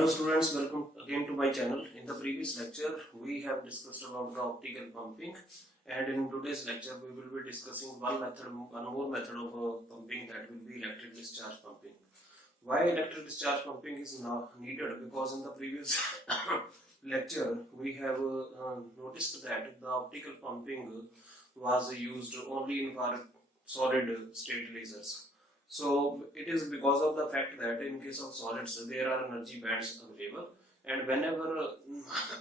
Hello students, welcome again to my channel. In the previous lecture, we have discussed about the optical pumping, and in today's lecture, we will be discussing one more method of pumping, that will be electric discharge pumping. Why electric discharge pumping is now needed? Because in the previous lecture, we have noticed that the optical pumping was used only in solid state lasers. So it is because of the fact that in case of solids there are energy bands available, and whenever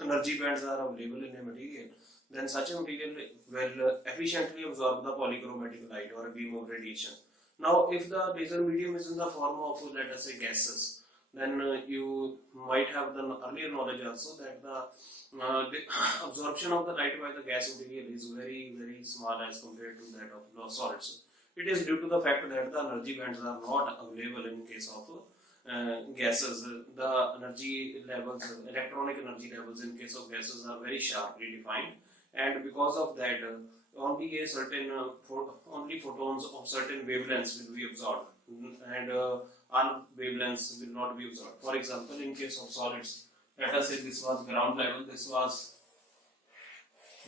energy bands are available in a material, then such a material will efficiently absorb the polychromatic light or a beam of radiation. Now if the laser medium is in the form of, let us say, gases, then you might have the earlier knowledge also that the absorption of the light by the gas material is very small as compared to that of solids. It is due to the fact that the energy bands are not available in case of gases. The energy levels, electronic energy levels in case of gases are very sharply defined, and because of that, only a certain only photons of certain wavelengths will be absorbed, and all wavelengths will not be absorbed. For example, in case of solids, let us say this was ground level, this was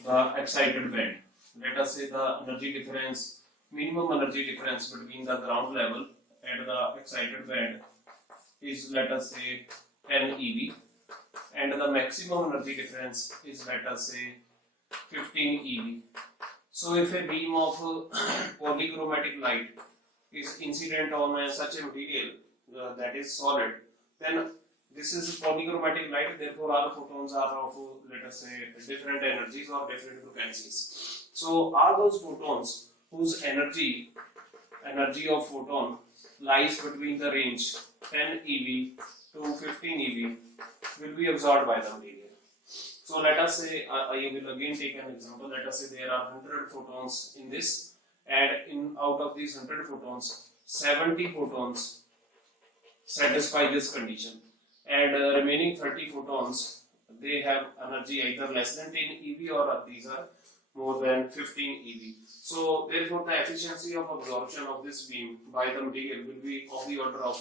the excited band. Let us say the energy difference, minimum energy difference between the ground level and the excited band is, let us say, 10 eV, and the maximum energy difference is, let us say, 15 eV. So if a beam of polychromatic light is incident on such a material that is solid, then this is polychromatic light, therefore all photons are of, let us say, different energies or different frequencies. So all those photons whose energy of photon lies between the range 10 eV to 15 eV will be absorbed by the material. So let us say, I will again take an example. Let us say there are 100 photons in this, and out of these 100 photons, 70 photons satisfy this condition, and remaining 30 photons, they have energy either less than 10 eV or these are more than 15 eV. So therefore the efficiency of absorption of this beam by the material will be of the order of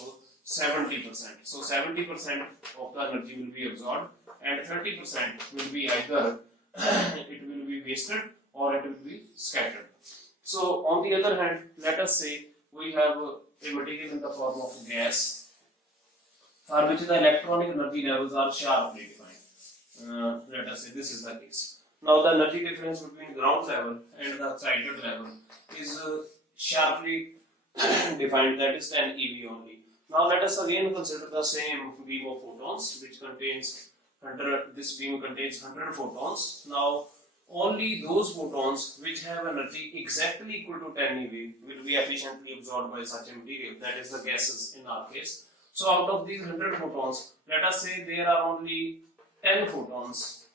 70%. So 70% of the energy will be absorbed, and 30% will be either it will be wasted or it will be scattered. So on the other hand, let us say we have a material in the form of gas for which the electronic energy levels are sharply defined. Let us say this is the case. Now the energy difference between ground level and the excited level is sharply defined, that is 10 eV only. Now let us again consider the same beam of photons, which contains 100, this beam contains 100 photons. Now only those photons which have energy exactly equal to 10 eV will be efficiently absorbed by such a material, that is the gases in our case. So out of these 100 photons, let us say there are only 10 photons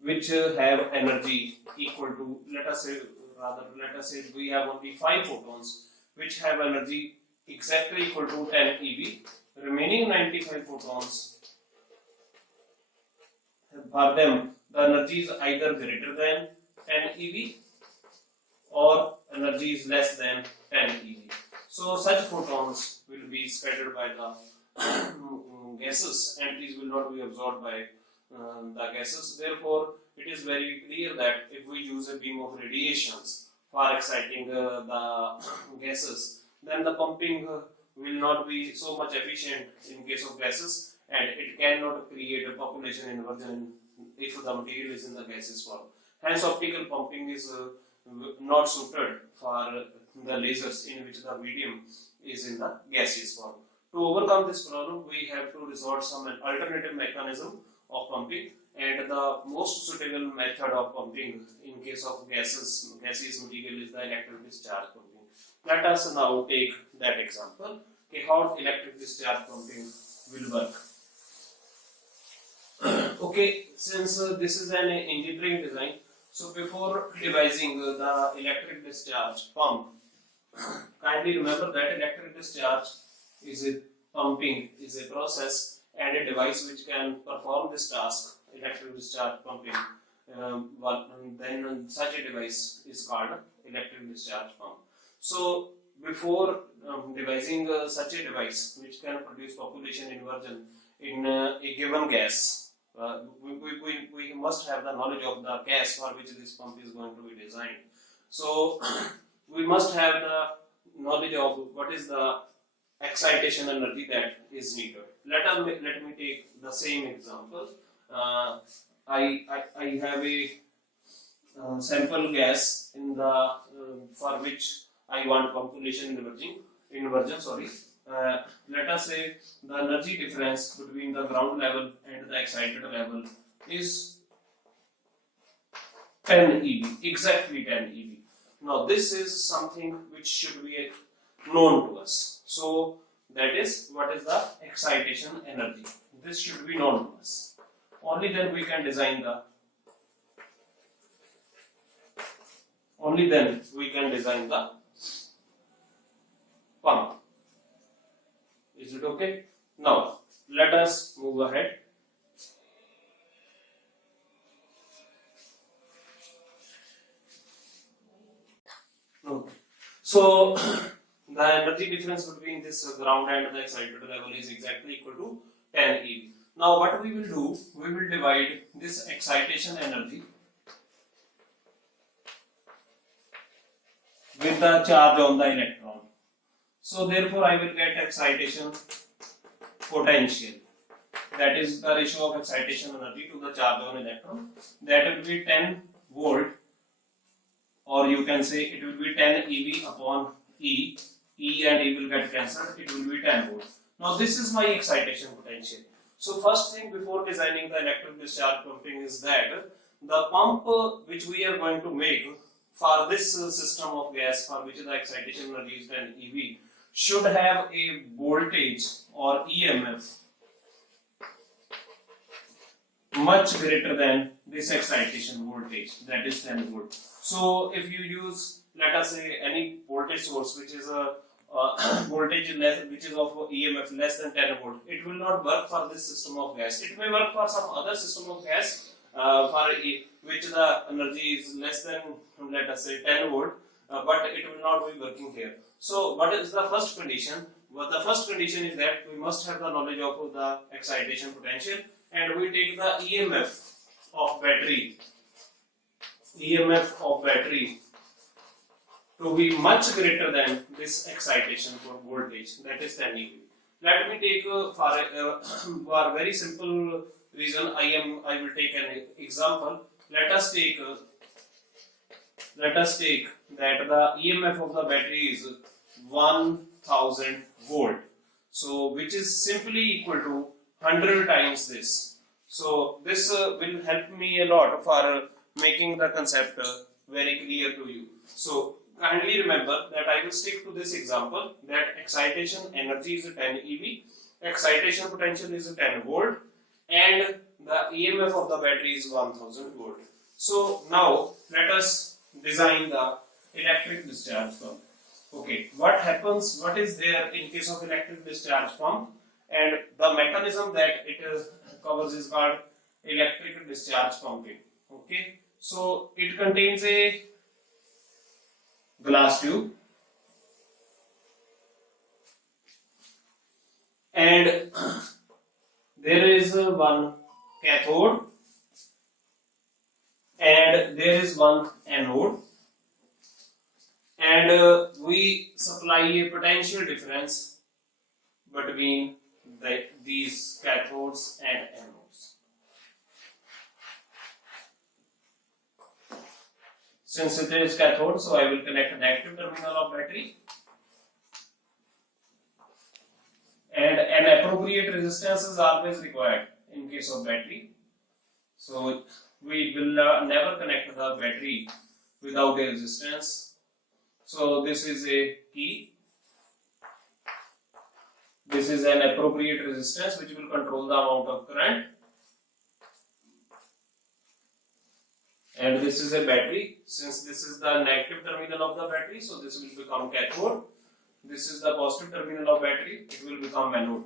which have energy equal to, let us say we have only 5 photons which have energy exactly equal to 10 eV. Remaining 95 photons, for them the energy is either greater than 10 eV or energy is less than 10 eV. So such photons will be scattered by the gases, and these will not be absorbed by the gases. Therefore it is very clear that if we use a beam of radiations for exciting the gases, then the pumping will not be so much efficient in case of gases, and it cannot create a population inversion if the material is in the gaseous form. Hence optical pumping is not suited for the lasers in which the medium is in the gaseous form. To overcome this problem, we have to resort some alternative mechanism of pumping, and the most suitable method of pumping in case of gaseous material is the electric discharge pumping. Let us now take that example, how electric discharge pumping will work. Okay, since this is an engineering design, so before devising the electric discharge pump, kindly remember that electric discharge is a process and a device which can perform this task, electric discharge pumping. Then such a device is called electric discharge pump. So before devising such a device which can produce population inversion in a given gas, we must have the knowledge of the gas for which this pump is going to be designed. So we must have the knowledge of what is the excitation energy that is needed. Let me take the same example. I have a sample gas in the for which I want population inversion. Sorry. Let us say the energy difference between the ground level and the excited level is 10 eV, exactly 10 eV. Now this is something which should be known to us. So that is what is the excitation energy. This should be known to us. Only then we can design the pump. Is it okay? Now let us move ahead. Okay. So the energy difference between this ground and the excited level is exactly equal to 10 eV. Now what we will do, we will divide this excitation energy with the charge on the electron. So therefore I will get excitation potential. That is the ratio of excitation energy to the charge on electron. That will be 10 volt, or you can say it will be 10 eV upon E. E and E will get cancelled. It will be 10 volt. Now this is my excitation potential. So first thing before designing the electric discharge pumping is that the pump which we are going to make for this system of gas for which the excitation energy is 10 eV should have a voltage or EMF much greater than this excitation voltage, that is 10 volt. So if you use, let us say, any voltage source which is a voltage less, which is of EMF less than 10 volt, it will not work for this system of gas. It may work for some other system of gas for which the energy is less than, let us say, 10 volt, but it will not be working here. So what is the first condition? Well, the first condition is that we must have the knowledge of the excitation potential, and we take the EMF of battery to be much greater than this excitation voltage, that is 10 eV. Let me take for a very simple reason, I will take an example. Let us take that the EMF of the battery is 1000 volt. So which is simply equal to 100 times this. So this will help me a lot for making the concept very clear to you. So kindly remember that I will stick to this example, that excitation energy is 10 eV, excitation potential is 10 volt, and the EMF of the battery is 1000 volt. So now let us design the electric discharge pump. Okay, what happens, what is there in case of electric discharge pump, and the mechanism that it covers is called electric discharge pumping. Okay, so it contains a glass tube, and there is one cathode and there is one anode, and we supply a potential difference between these cathodes and anodes. Since it is cathode, so I will connect a negative terminal of battery, and an appropriate resistance is always required in case of battery. So we will never connect the battery without a resistance. So this is a key. This is an appropriate resistance which will control the amount of current. And this is a battery. Since this is the negative terminal of the battery, so this will become cathode. This is the positive terminal of battery, it will become anode.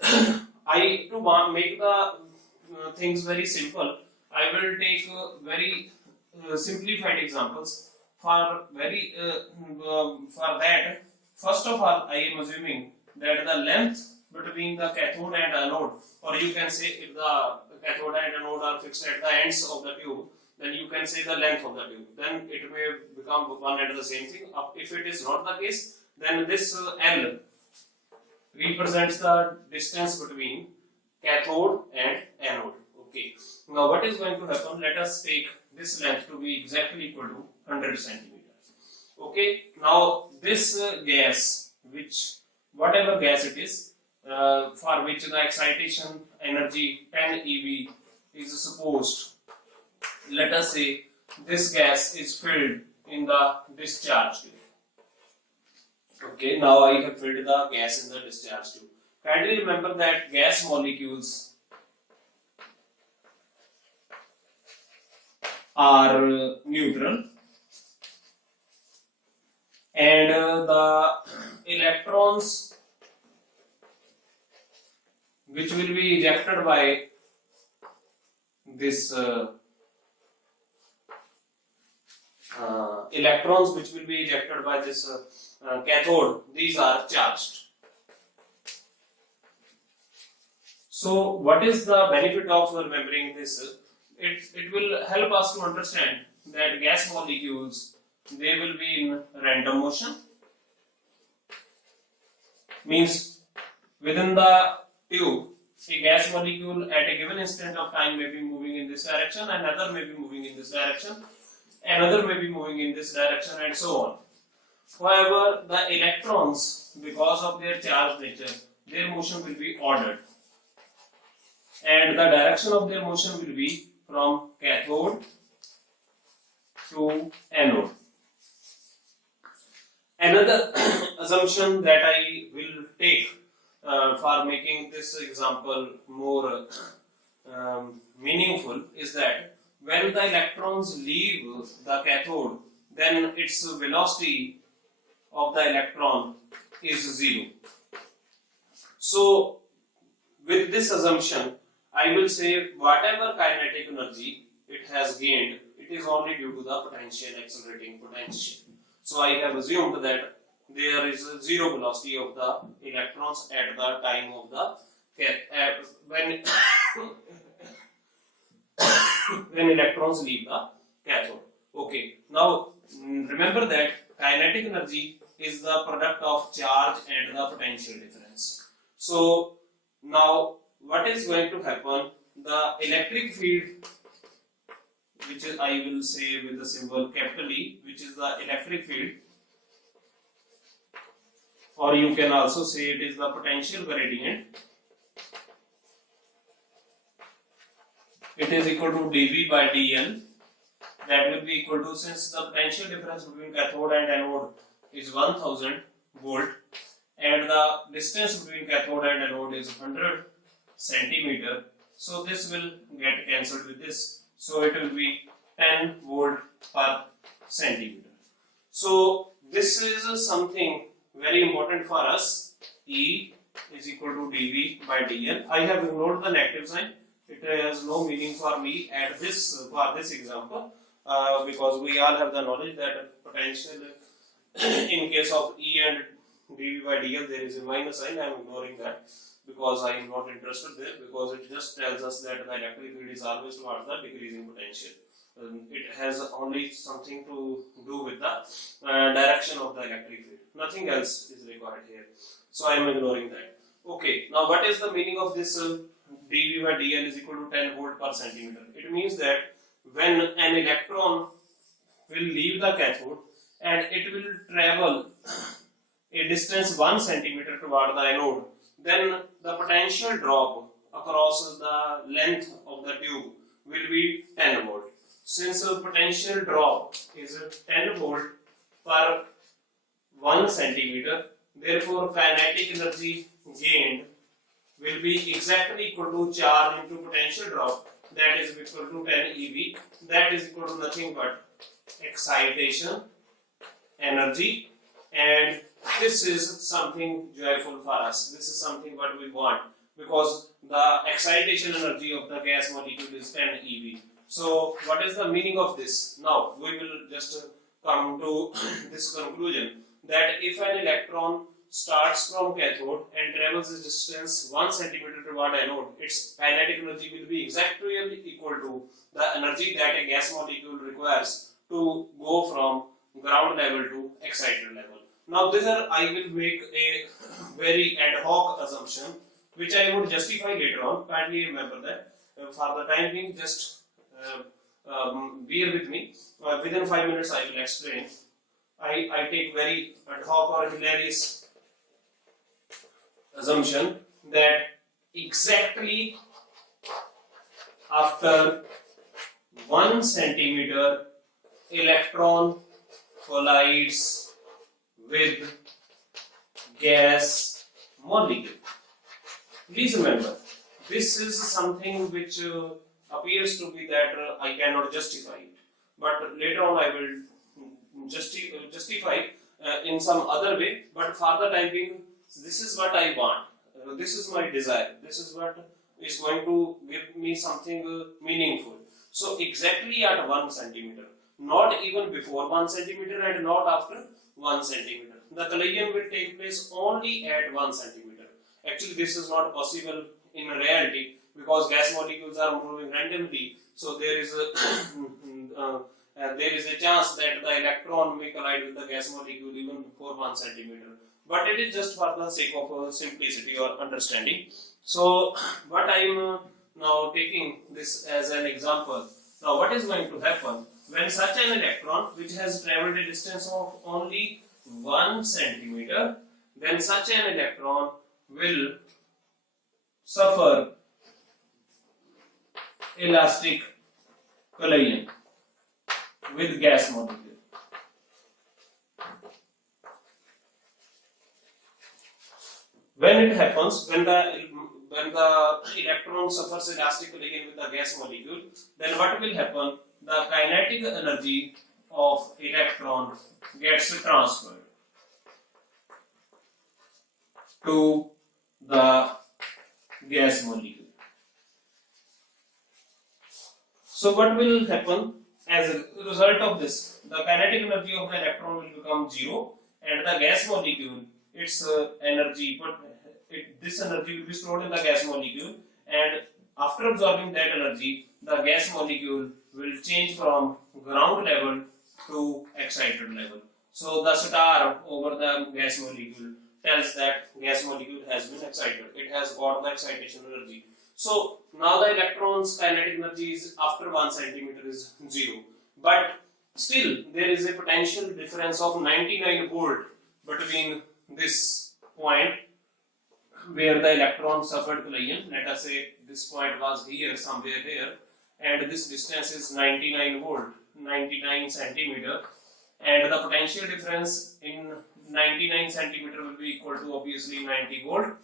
To make the things very simple, I will take very simplified examples. for that, first of all, I am assuming that the length between the cathode and anode, or you can say if the cathode and anode are fixed at the ends of the tube, then you can say the length of the tube. Then it may become one and the same thing. If it is not the case, then this L represents the distance between cathode and anode. Okay. Now what is going to happen? Let us take this length to be exactly equal to 100 centimeters. Okay. Now this gas, whatever gas it is, for which the excitation energy 10 eV is supposed, let us say this gas is filled in the discharge tube. Okay, now I have filled the gas in the discharge tube. Kindly remember that gas molecules are neutral, and the electrons which will be ejected by this cathode, these are charged. So what is the benefit of remembering this? It will help us to understand that gas molecules, they will be in random motion, means within the tube a gas molecule at a given instant of time may be moving in this direction, another may be moving in this direction, another may be moving in this direction, and so on. However, the electrons, because of their charged nature, their motion will be ordered, and the direction of their motion will be from cathode to anode. Another assumption that I will take for making this example more meaningful is that when the electrons leave the cathode, then its velocity of the electron is 0. So with this assumption, I will say whatever kinetic energy it has gained, it is only due to the potential, accelerating potential. So I have assumed that there is a 0 velocity of the electrons at the time of the when electrons leave the cathode. Okay. Now remember that kinetic energy is the product of charge and the potential difference. So now what is going to happen? The electric field, which is, I will say with the symbol capital E, which is the electric field, or you can also say it is the potential gradient. It is equal to dV by dl. That will be equal to, since the potential difference between cathode and anode is 1000 volt, and the distance between cathode and anode is 100 centimeter, so this will get cancelled with this, so it will be 10 volt per centimeter. So this is something very important for us. E is equal to dV by dl. I have ignored the negative sign. It has no meaning for me at this for this example, because we all have the knowledge that potential in case of E and dV by dl there is a minus sign. I am ignoring that because I am not interested there, because it just tells us that the electric field is always towards the decreasing potential. It has only something to do with the direction of the electric field. Nothing else is required here. So I am ignoring that. Okay, now what is the meaning of this dV by dl is equal to 10 volt per centimeter? It means that when an electron will leave the cathode and it will travel a distance 1 centimeter toward the anode, then the potential drop across the length of the tube will be 10 volt. Since the potential drop is 10 volt per 1 centimeter, therefore kinetic energy gained will be exactly equal to charge into potential drop, that is equal to 10 eV, that is equal to nothing but excitation energy, and this is something joyful for us. This is something what we want, because the excitation energy of the gas molecule is 10 eV. So what is the meaning of this? Now we will just come to this conclusion that if an electron starts from cathode and travels this distance 1 centimeter toward anode, its kinetic energy will be exactly equal to the energy that a gas molecule requires to go from ground level to excited level. Now there I will make a very ad hoc assumption which I would justify later on. Kindly remember that. For the time being, just bear with me. Within 5 minutes I will explain. I take very ad hoc or hilarious assumption that exactly after 1 centimeter electron collides with gas molecule. Please remember, this is something which appears to be that I cannot justify it, but later on I will justify in some other way. But for the time being, this is what I want. This is my desire. This is what is going to give me something meaningful. So exactly at 1 centimeter, not even before 1 centimeter and not after 1 centimeter. The collision will take place only at 1 centimeter. Actually, this is not possible in reality because gas molecules are moving randomly. So there is a chance that the electron may collide with the gas molecule even before 1 centimeter. But it is just for the sake of simplicity or understanding. So what I am now taking this as an example. Now what is going to happen when such an electron which has traveled a distance of only 1 centimeter, then such an electron will suffer elastic collision with gas molecule. When it happens, when the electron suffers elastic collision with the gas molecule, then what will happen? The kinetic energy of electron gets transferred to the gas molecule. So what will happen as a result of this? The kinetic energy of the electron will become 0 and the gas molecule, its energy, this energy will be stored in the gas molecule, and after absorbing that energy, the gas molecule will change from ground level to excited level. So the star over the gas molecule tells that gas molecule has been excited. It has got the excitation energy. So now the electron's kinetic energy is after 1 centimeter is 0. But still there is a potential difference of 99 volt between this point where the electron suffered collision. Let us say this point was here, somewhere here, and this distance is 99 volt, 99 centimeter, and the potential difference in 99 centimeter will be equal to obviously 99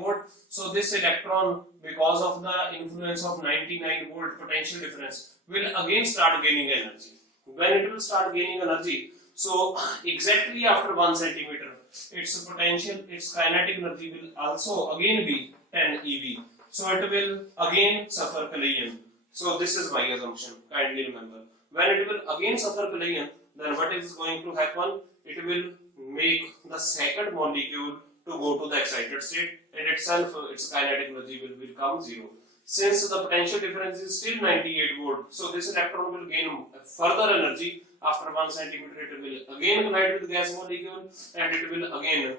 volt. So this electron, because of the influence of 99 volt potential difference, will again start gaining energy. When it will start gaining energy, so exactly after 1 centimeter, its potential, its kinetic energy will also again be 10 eV. So it will again suffer collision. So this is my assumption, kindly remember. When it will again suffer collision, then what is going to happen? It will make the second molecule to go to the excited state, and itself its kinetic energy will become 0. Since the potential difference is still 98 volt, so this electron will gain further energy. After 1 centimeter, it will again collide with the gas molecule, and it will again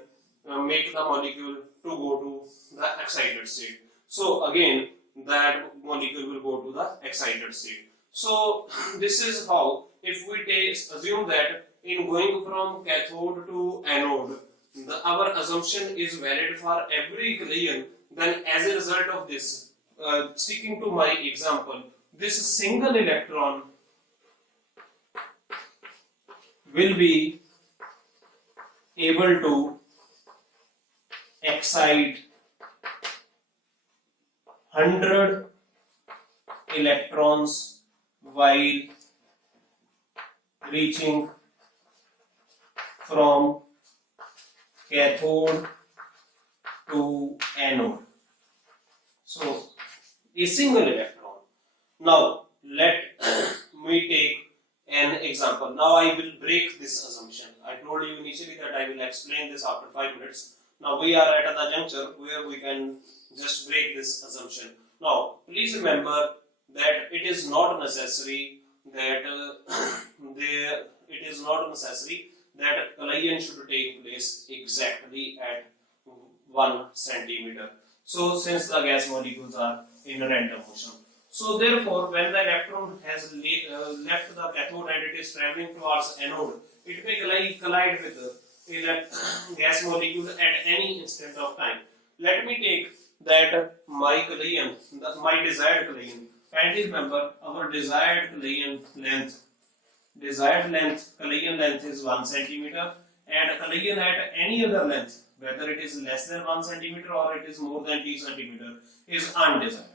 make the molecule to go to the excited state. So again, that molecule will go to the excited state. So this is how, if we assume that in going from cathode to anode, our assumption is valid for every collision, then as a result of this, sticking to my example, this single electron will be able to excite 100 electrons while reaching from cathode to anode. So a single electron. Now let me take an example. Now I will break this assumption. I told you initially that I will explain this after 5 minutes. Now we are at the juncture where we can just break this assumption. Now please remember that it is not necessary that collision should take place exactly at 1 centimeter. So since the gas molecules are in random motion. So therefore, when the electron has left the cathode and it is traveling towards anode, it may collide with a gas molecule at any instant of time. Let me take that my collision, my desired collision. Kindly remember our desired collision length. Collision length is 1 centimeter, and collision at any other length, whether it is less than 1 centimeter or it is more than 2 centimeter, is undesired.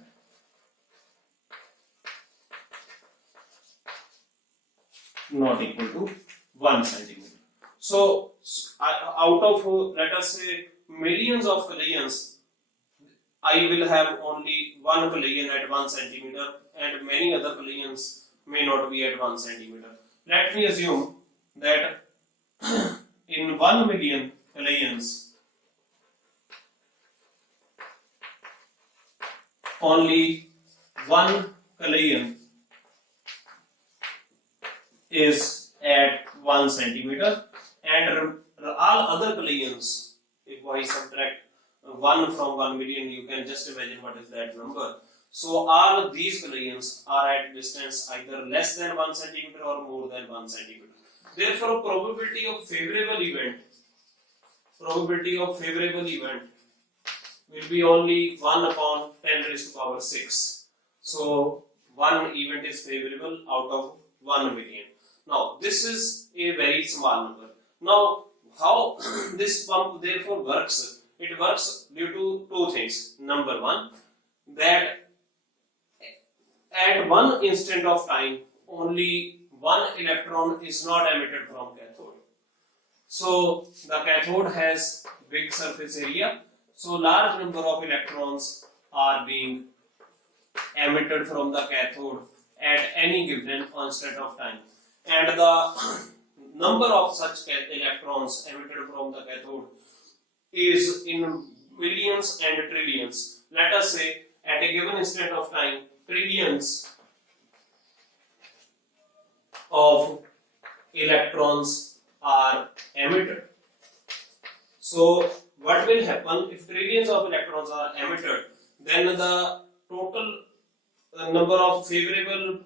Not equal to 1 centimeter. So out of let us say millions of collisions, I will have only one collision at 1 centimeter, and many other collisions may not be at 1 centimeter. Let me assume that in 1 million collisions, only one collision is at 1 centimeter, and all other collisions, if I subtract 1 from 1 million, you can just imagine what is that number. So all these collisions are at distance either less than 1 centimeter or more than 1 centimeter. Therefore, probability of favorable event will be only 1 upon 10 raised to power 6. So one event is favorable out of 1 million. Now this is a very small number. Now how this pump therefore works? It works due to two things. Number one, that at one instant of time, only one electron is not emitted from cathode. So the cathode has big surface area. So large number of electrons are being emitted from the cathode at any given instant of time. And the number of such electrons emitted from the cathode is in millions and trillions. Let us say at a given instant of time, trillions of electrons are emitted. So what will happen if trillions of electrons are emitted? Then the total number of favorable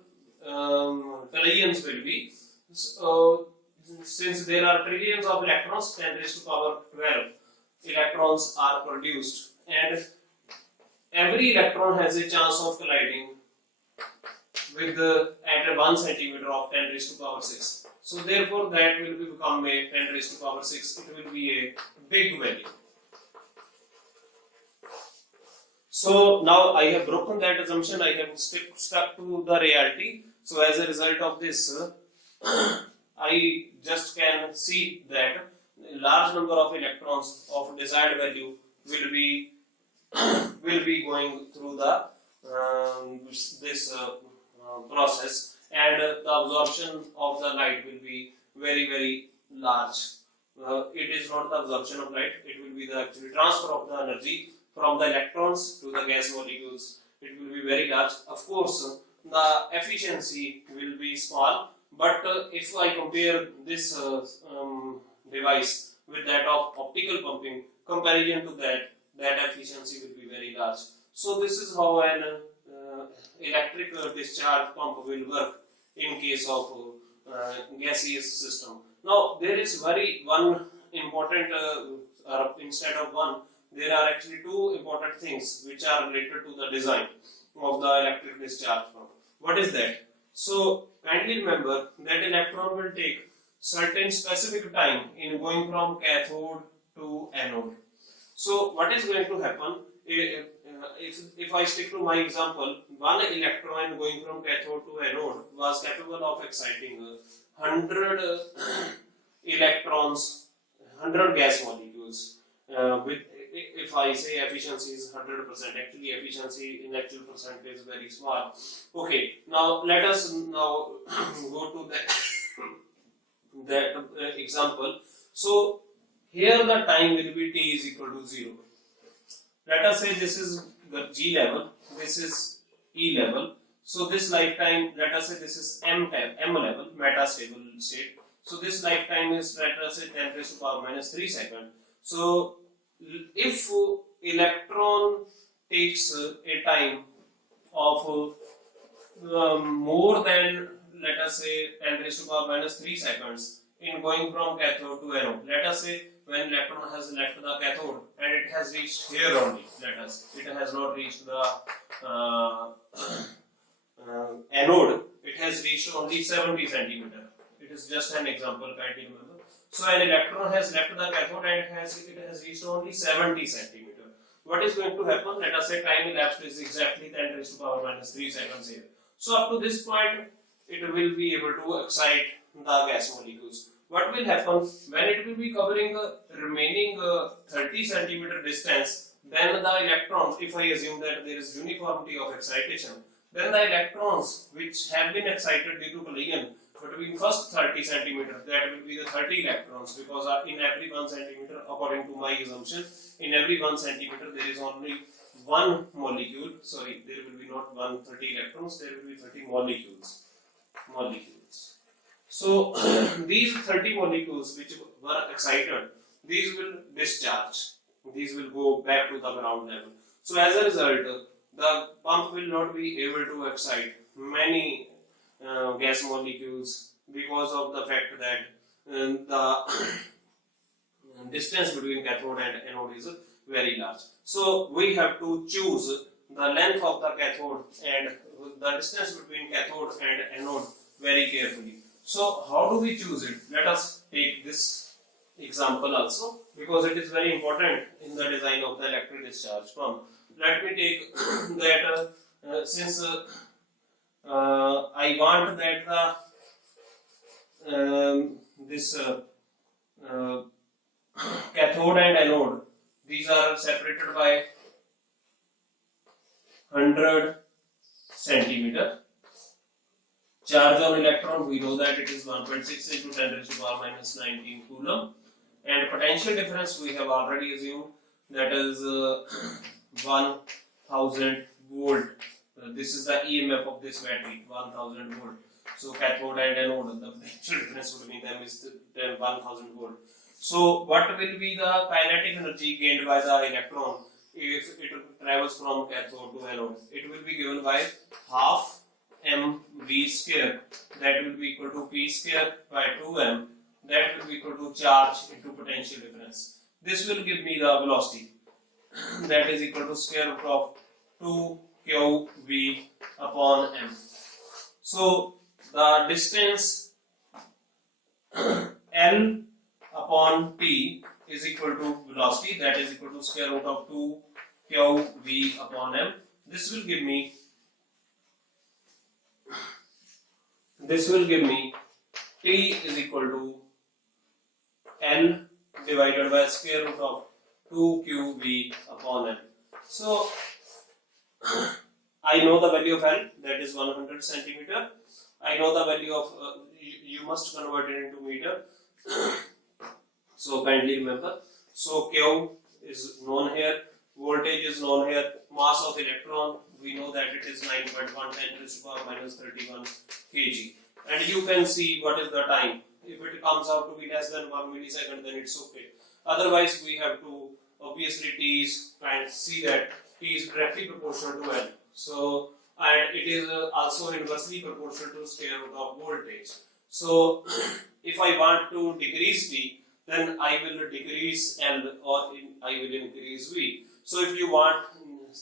collisions will be, since there are trillions of electrons, 10 raised to power 12 electrons are produced, and every electron has a chance of colliding with at 1 centimeter of 10 raised to power 6. So therefore that will become a 10 raised to power 6. It will be a big value. So now I have broken that assumption. I have stuck to the reality. So as a result of this, I just can see that a large number of electrons of desired value will be going through the process, and the absorption of the light will be very, very large. It is not the absorption of light; it will be the actual transfer of the energy from the electrons to the gas molecules. It will be very large. Of course, the efficiency will be small, but if I compare this device with that of optical pumping, comparison to that efficiency will be very large. So this is how an electric discharge pump will work in case of gaseous system. Now there is one important instead of one, there are actually two important things which are related to the design of the electric discharge pump. What is that? So kindly remember that electron will take certain specific time in going from cathode to anode. So what is going to happen if I stick to my example, one electron going from cathode to anode was capable of exciting 100 electrons, 100 gas molecules. If if I say efficiency is 100%, actually efficiency in actual percent is very small. Okay, now let us now go to that example. So here the time will be t is equal to 0. Let us say this is the G level, this is E level. So this lifetime, let us say this is M level, metastable state. So this lifetime is, let us say, 10 raised to power minus 3 seconds. So if electron takes a time of more than, let us say, 10 raised to power minus 3 seconds in going from cathode to anode. Let us say when electron has left the cathode and it has reached here only, it has not reached the anode, it has reached only 70 centimeter. It is just an example, kindly remember. So an electron has left the cathode and it has reached only 70 centimeter. What is going to happen? Let us say time elapsed is exactly 10 raised to power minus 3 seconds here. So up to this point, it will be able to excite the gas molecules. What will happen when it will be covering the remaining 30 centimeter distance? Then the electrons, if I assume that there is uniformity of excitation, then the electrons which have been excited due to collision between first 30 centimeter, that will be the 30 electrons, because in every 1 centimeter, according to my assumption, in every 1 centimeter there is only one molecule. Sorry, there will be not 130 electrons, there will be 30 molecules. So these 30 molecules which were excited, these will discharge. These will go back to the ground level. So as a result, the pump will not be able to excite many gas molecules because of the fact that the distance between cathode and anode is very large. So we have to choose the length of the cathode and the distance between cathode and anode very carefully. So how do we choose it? Let us take this example also, because it is very important in the design of the electric discharge pump. Let me take that since I want that this cathode and anode, these are separated by 100 centimeter. Charge on electron, we know that it is 1.6 into 10 raised to power minus 19 coulomb, and potential difference we have already assumed, that is 1000 volt. This is the EMF of this battery, 1000 volt. So cathode and anode, the potential difference between them is 1000 volt. So what will be the kinetic energy gained by the electron if it travels from cathode to anode? It will be given by half mv square, that will be equal to p square by 2m, that will be equal to charge into potential difference. This will give me the velocity, that is equal to square root of 2qv upon m. So the distance L upon t is equal to velocity, that is equal to square root of 2qv upon m. This will give me t is equal to L divided by square root of 2qv upon m. So I know the value of L, that is 100 centimeter. I know the value of you must convert it into meter. So kindly remember. So Q is known here, voltage is known here, mass of electron we know that it is 9.1 10 raised to power minus 31 kg. And you can see what is the time. If it comes out to be less than 1 millisecond, then it's okay. Otherwise, we have to obviously T is, and see that T is directly proportional to L. So, and it is also inversely proportional to square root of voltage. So, if I want to decrease T, then I will decrease L or I will increase V. So, if you want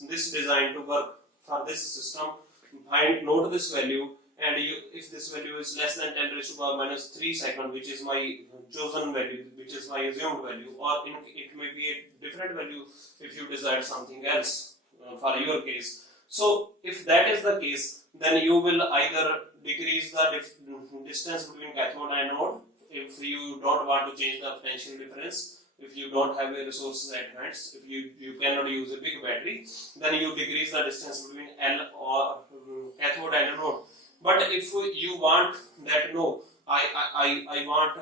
this design to work for this system, note this value, and if this value is less than 10 raised to power minus 3 second, which is my chosen value, which is my assumed value, or it may be a different value if you desire something else for your case. So if that is the case, then you will either decrease the distance between cathode and anode if you don't want to change the potential difference if you don't have a resources at hand, if you cannot use a big battery, then you decrease the distance between L or cathode and anode. But if you want that, no, I want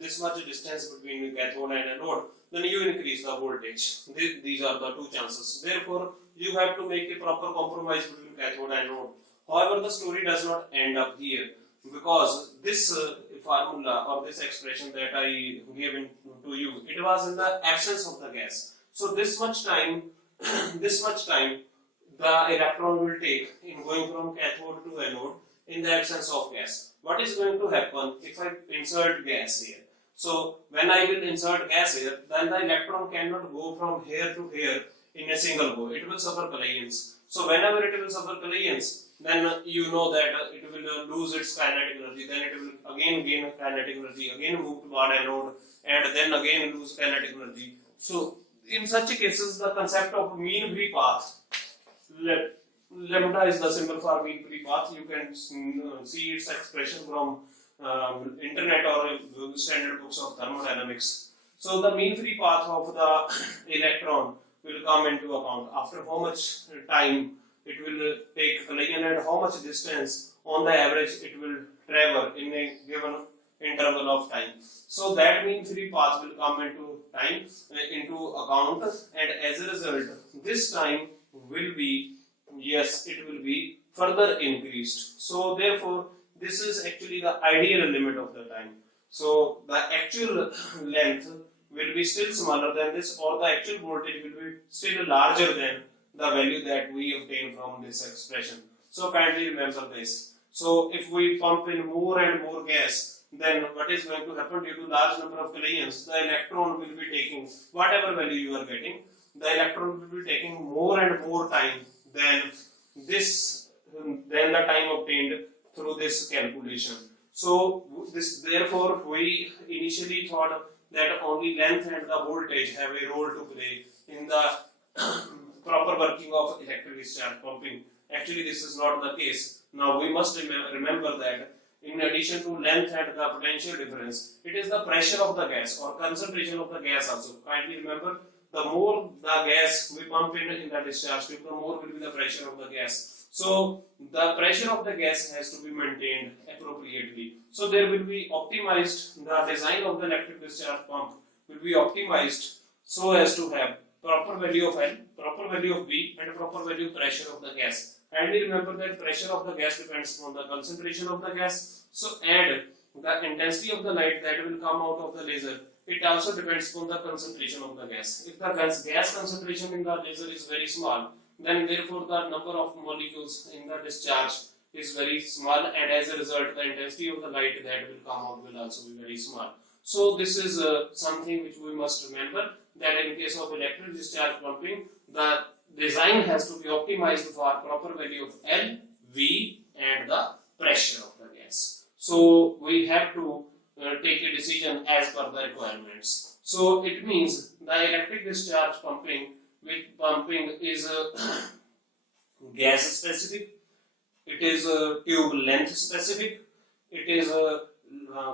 this much distance between cathode and anode, then you increase the voltage. These are the two chances. Therefore, you have to make a proper compromise between cathode and anode. However, the story does not end up here, because this formula or this expression that I given to you, it was in the absence of the gas. So this much time, the electron will take in going from cathode to anode in the absence of gas. What is going to happen if I insert gas here? So when I will insert gas here, then the electron cannot go from here to here in a single go. It will suffer collisions. So whenever it will suffer collisions, then you know that it will lose its kinetic energy. Then it will again gain kinetic energy, again move toward anode, and then again lose kinetic energy. So in such cases, the concept of mean free path, lambda is the symbol for mean free path. You can see its expression from internet or standard books of thermodynamics. So the mean free path of the electron will come into account after how much time it will take collision and how much distance on the average it will travel in a given interval of time. So that mean free path will come into account, and as a result, this time will be, yes, it will be further increased. So therefore, this is actually the ideal limit of the time. So the actual length will be still smaller than this, or the actual voltage will be still larger than the value that we obtain from this expression. So kindly remember this. So if we pump in more and more gas, then what is going to happen due to large number of collisions? The electron will be taking whatever value you are getting. The electron will be taking more and more time than the time obtained through this calculation. So therefore we initially thought that only length and the voltage have a role to play in the proper working of electric discharge pumping. Actually, this is not the case. Now we must remember that in addition to length and the potential difference, it is the pressure of the gas or concentration of the gas also. Kindly remember, the more the gas we pump in the discharge tube, the more will be the pressure of the gas. So the pressure of the gas has to be maintained appropriately. So there will be optimized, the design of the electric discharge pump will be optimized so as to have proper value of L, proper value of V, and proper value of pressure of the gas. Kindly remember that pressure of the gas depends on the concentration of the gas. So and the intensity of the light that will come out of the laser, it also depends on the concentration of the gas. If the gas concentration in the laser is very small, then therefore the number of molecules in the discharge is very small, and as a result the intensity of the light that will come out will also be very small. So this is something which we must remember, that in case of electric discharge pumping, the design has to be optimized for proper value of L, V, and the pressure of the gas. So we have to take a decision as per the requirements. So it means the electric discharge pumping is gas specific, it is tube length specific, it is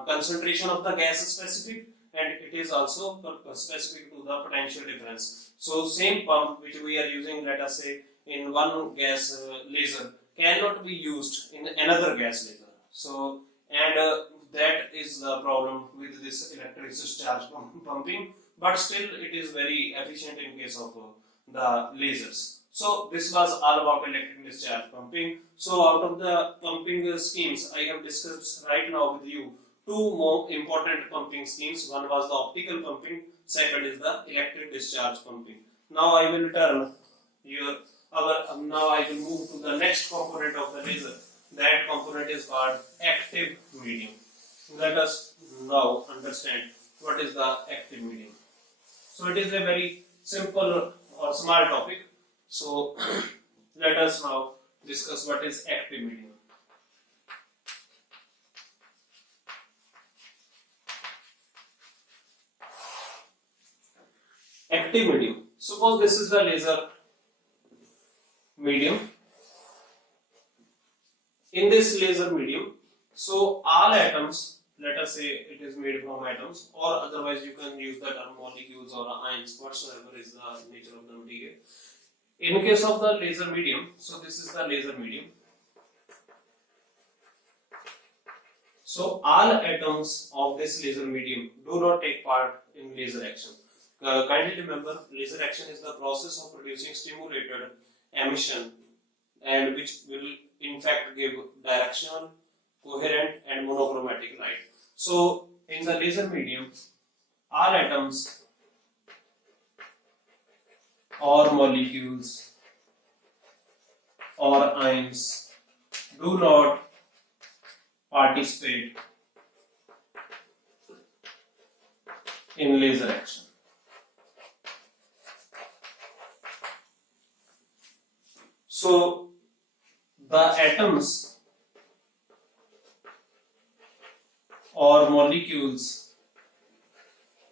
concentration of the gas specific, and it is also specific to the potential difference. So same pump which we are using, let us say, in one gas laser cannot be used in another gas laser. So that is the problem with this electric discharge pumping, but still it is very efficient in case of the lasers. So this was all about electric discharge pumping. So out of the pumping schemes I have discussed right now with you, two more important pumping schemes. One was the optical pumping, second is the electric discharge pumping. Now I will turn now I will move to the next component of the laser. That component is called active medium. Let us now understand what is the active medium. So it is a very simple or small topic. So let us now discuss what is active medium. Active medium. Suppose this is the laser medium. In this laser medium, so all atoms let us say it is made from atoms, or otherwise you can use the term molecules or ions, whatsoever is the nature of the material. In case of the laser medium, so this is the laser medium. So all atoms of this laser medium do not take part in laser action. Kindly remember, laser action is the process of producing stimulated emission, and which will in fact give directional, coherent and monochromatic light. So in the laser medium, all atoms or molecules or ions do not participate in laser action. So the atoms or molecules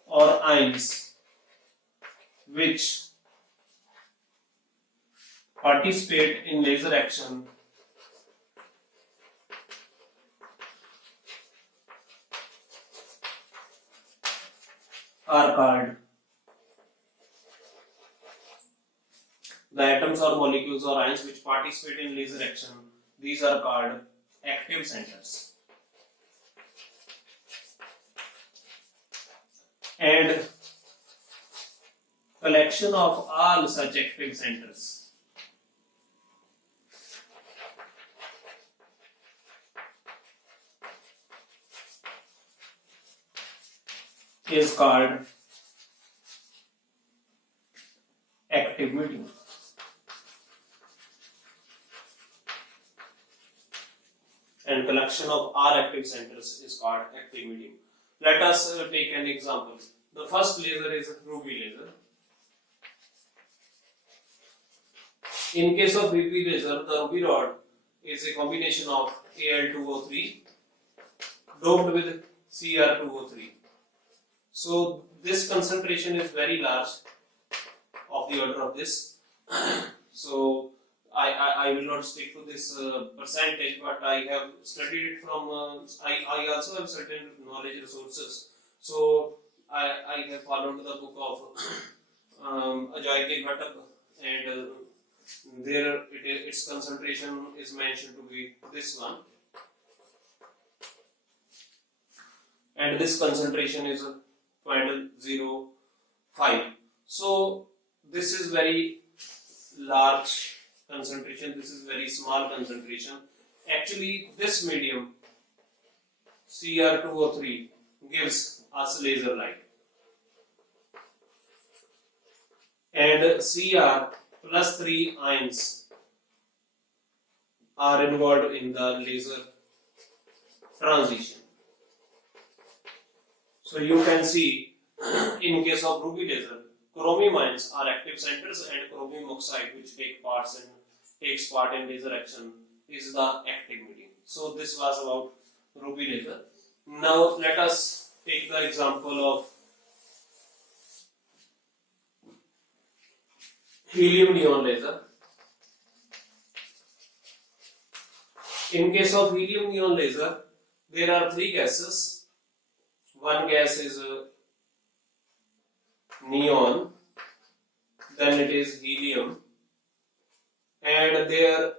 or ions which participate in laser action are called, the atoms or molecules or ions which participate in laser action, these are called active centers. And collection of all such active centers is called active medium. And collection of all active centers is called active medium. Let us take an example. The first laser is ruby laser. In case of ruby laser, the ruby rod is a combination of Al2O3 doped with Cr2O3. So this concentration is very large, of the order of this. So I will not stick to this percentage, but I have studied it from, I also have certain knowledge resources. So I have followed the book of Ajay K. Ghatak, and there its concentration is mentioned to be this one. And this concentration is 0.05. So this is very large concentration, this is very small concentration. Actually this medium Cr2O3 gives us laser light, and Cr plus 3 ions are involved in the laser transition. So you can see in case of ruby laser, chromium ions are active centers, and chromium oxide, which takes part in laser action, is the active medium. So this was about ruby laser. Now let us take the example of helium neon laser. In case of helium neon laser, there are three gases. One gas is neon, then it is helium, and their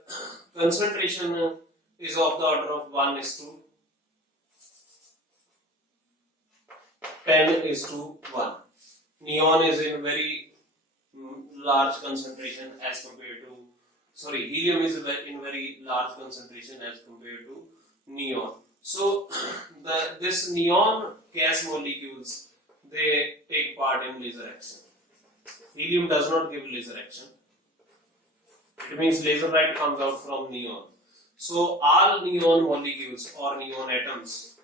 concentration is of the order of 1:10:1. Neon is in very large concentration as compared to, helium is in very large concentration as compared to neon. So this neon gas molecules, they take part in laser action. Helium does not give laser action. It means laser light comes out from neon. So all neon molecules or neon atoms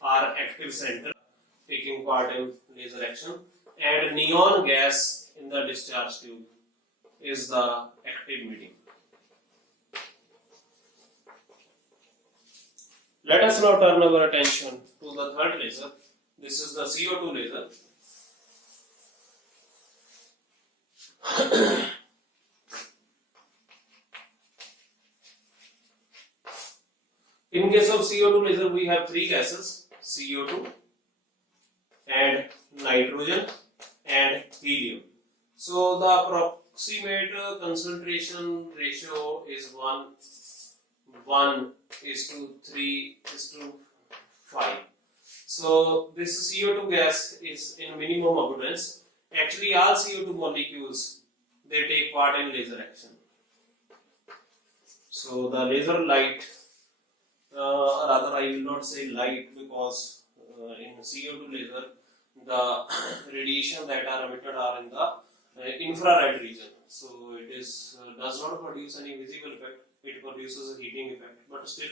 are active center taking part in laser action, and neon gas in the discharge tube is the active medium. Let us now turn our attention to the third laser. This is the CO2 laser. In case of CO2 laser, we have three gases: CO2 and nitrogen and helium. So the approximate concentration ratio is 1 is to 3 is to 5. So this CO2 gas is in minimum abundance. Actually, all CO2 molecules, they take part in laser action. So the laser light, rather I will not say light, because in CO2 laser the radiation that are emitted are in the infrared region. So it is does not produce any visible effect. It produces a heating effect, but still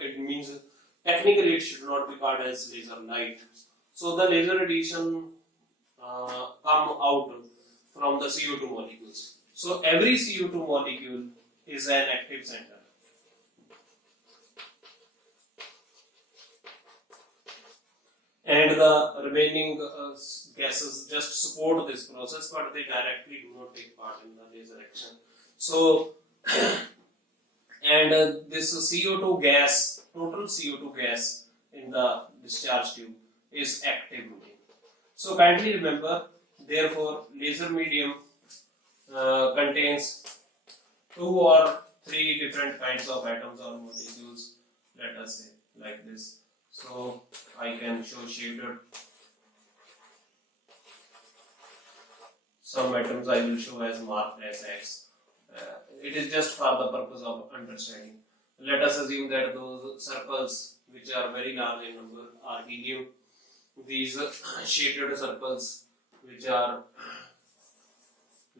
it means technically it should not be called as laser light. So the laser radiation come out from the CO2 molecules. So every CO2 molecule is an active center. And the remaining gases just support this process, but they directly do not take part in the laser action. So, and this CO2 gas, total CO2 gas in the discharge tube is active medium. So kindly remember, therefore, laser medium contains 2 or 3 different kinds of atoms or molecules, let us say, like this. So I can show shaded. Some atoms I will show as marked as X. It is just for the purpose of understanding. Let us assume that those circles which are very large in number are helium. These shaded circles which are,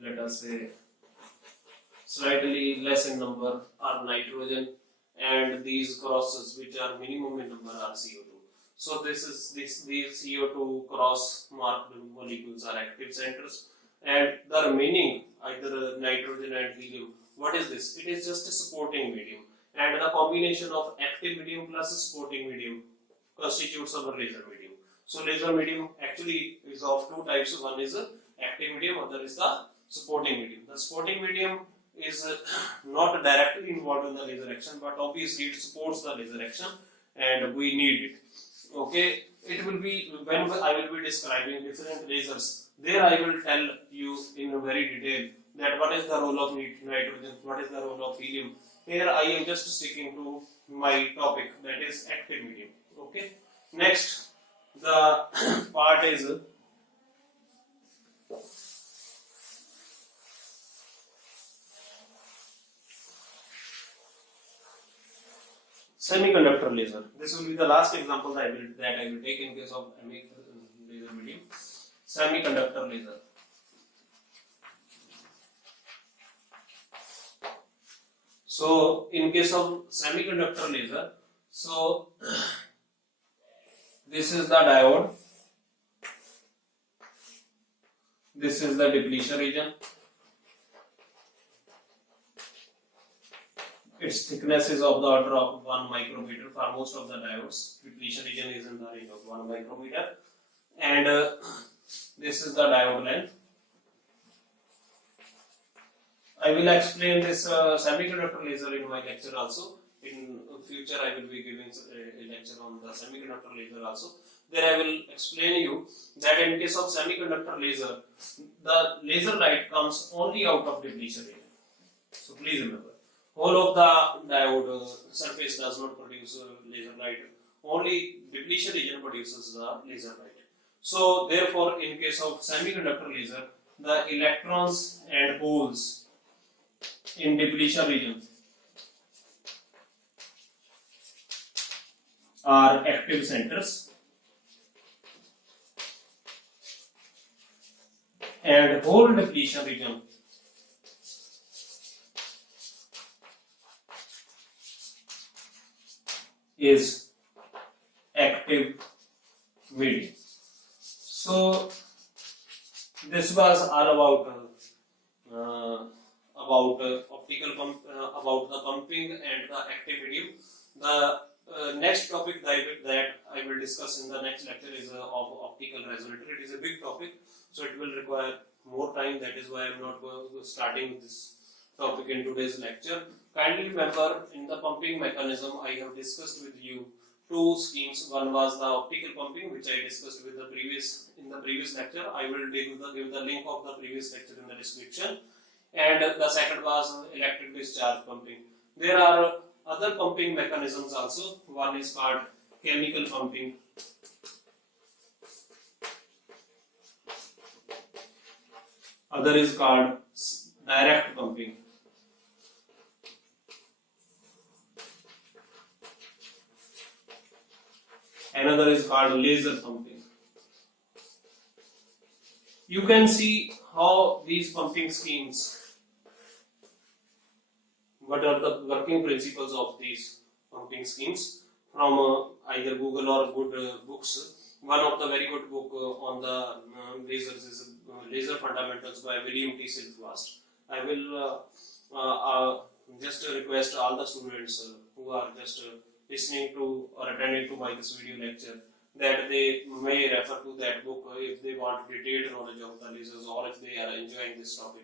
let us say, slightly less in number are nitrogen, and these crosses which are minimum in number are CO2. So these CO2 cross marked molecules are active centers, and the remaining either nitrogen and helium, what is this? It is just a supporting medium, and the combination of active medium plus supporting medium constitutes our laser medium. So laser medium actually is of two types. One is active medium, other is the supporting medium. The supporting medium is not directly involved in the laser action, but obviously it supports the laser action and we need it. Okay, it will be, when I will be describing different lasers, there I will tell you in very detail that what is the role of nitrogen, what is the role of helium. Here I am just sticking to my topic, that is active medium. Okay, next the part is semiconductor laser. This will be the last example that I will take in case of laser medium. Semiconductor laser. So in case of semiconductor laser, so this is the diode, this is the depletion region, its thickness is of the order of 1 micrometer for most of the diodes. Depletion region is in the range of 1 micrometer, and this is the diode length. I will explain this semiconductor laser in my lecture also. In future I will be giving a lecture on the semiconductor laser also. There I will explain you that in case of semiconductor laser, the laser light comes only out of depletion region. So please remember, whole of the diode surface does not produce laser light. Only depletion region produces the laser light. So therefore, in case of semiconductor laser, the electrons and holes in depletion region are active centers, and whole depletion region is active medium. So this was all about optical pump, about the pumping and the active medium. The next topic that I will discuss in the next lecture is of optical resonator. It is a big topic, so it will require more time. That is why I am not starting this topic in today's lecture. Kindly remember, in the pumping mechanism, I have discussed with you two schemes. One was the optical pumping, which I discussed with the previous lecture. I will give the link of the previous lecture in the description. And the second was electric discharge pumping. There are other pumping mechanisms also. One is called chemical pumping. Other is called direct pumping. Another is called laser pumping. You can see how these pumping schemes, what are the working principles of these pumping schemes from either Google or good books. One of the very good book on the lasers is Laser Fundamentals by William T. Silkvast. I will just request all the students who are just listening to or attending to my this video lecture that they may refer to that book if they want detailed knowledge of the lasers or if they are enjoying this topic.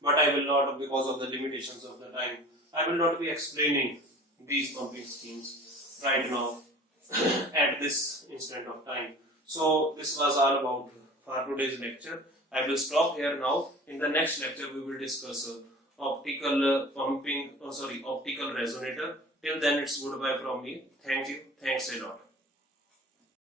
But I will not, because of the limitations of the time, I will not be explaining these pumping schemes right now at this instant of time. So this was all about for today's lecture. I will stop here now. In the next lecture, we will discuss optical optical resonator. Till then, it's goodbye from me. Thank you. Thanks a lot.